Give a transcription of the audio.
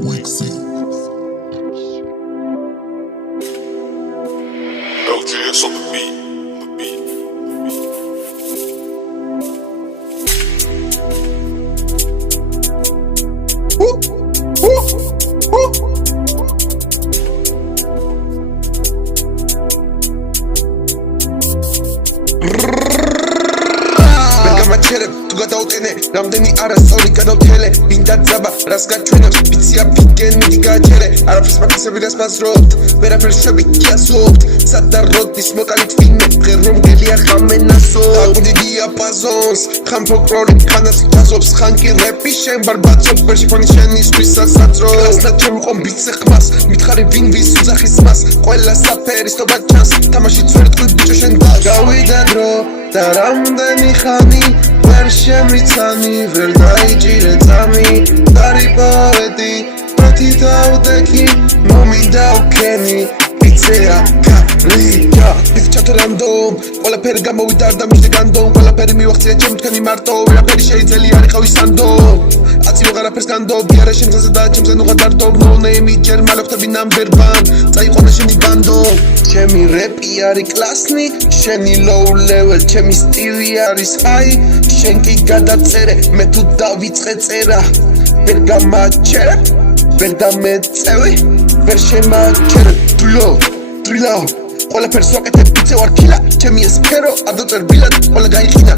Wixie. LGS on the beat. Რამდენი არასწორი გადავთელე მინდა ძაბა რას გაჩვენებს ვიცია ფიგენი გაჩერე არაფერს მაქცევი რას მასრობთ ვერაფერს შვები გიასობთ სადა როდის მოკალით ვინმე დღე რომ გელია ხამენასო აგუდი დიაპაზონს ხან ფოლკლორი ხანაც გაზობს ხან კი რეპი შენ ბარბაცობ ვერში ფონი შენისთვის სასაცრო და ჩემ ყომ ბიცე ხმას მითხარი ვინ ვის უძახის მას ყველა საფერისტობა ჩანს თამაში წვერტყვი ბიჭო შენ გავიდა დრო და რამდენი ხანი ვერ შემიცანი ვერ დაიჭირე წამი დარიბავედი პროთი დავდექი მომინდა უქენი პიცეა კალია ის ჩათრანდომ ყველაფერი გამოვიდა და მისდე განდომ ყველაფერი მივახცია ჩემ თქვენი მარტო ვერაფერი შეიძლება არ იყავი სანდო აცი ვეღარაფერს განდობ არა შემზაზე და ჩემზე ნუღა დარდობ no name ჯერ მალოხტები number 1 წაიყვანა შენი ბანდო ჩემი რეპი არის კლასნი შენი low level ჩემი სტილი არის high შენ კი გადაწერე მე თუ დავიწყე წერა ვერ გამაჩერე ვერ დამეწევი ვერ შემაჩერე დრილო ყველაფერს ვაკეთებ ბიცე ვარ ქილა ჩემი ეს სფერო არ დაწერ ბილად ყველა გაიყინა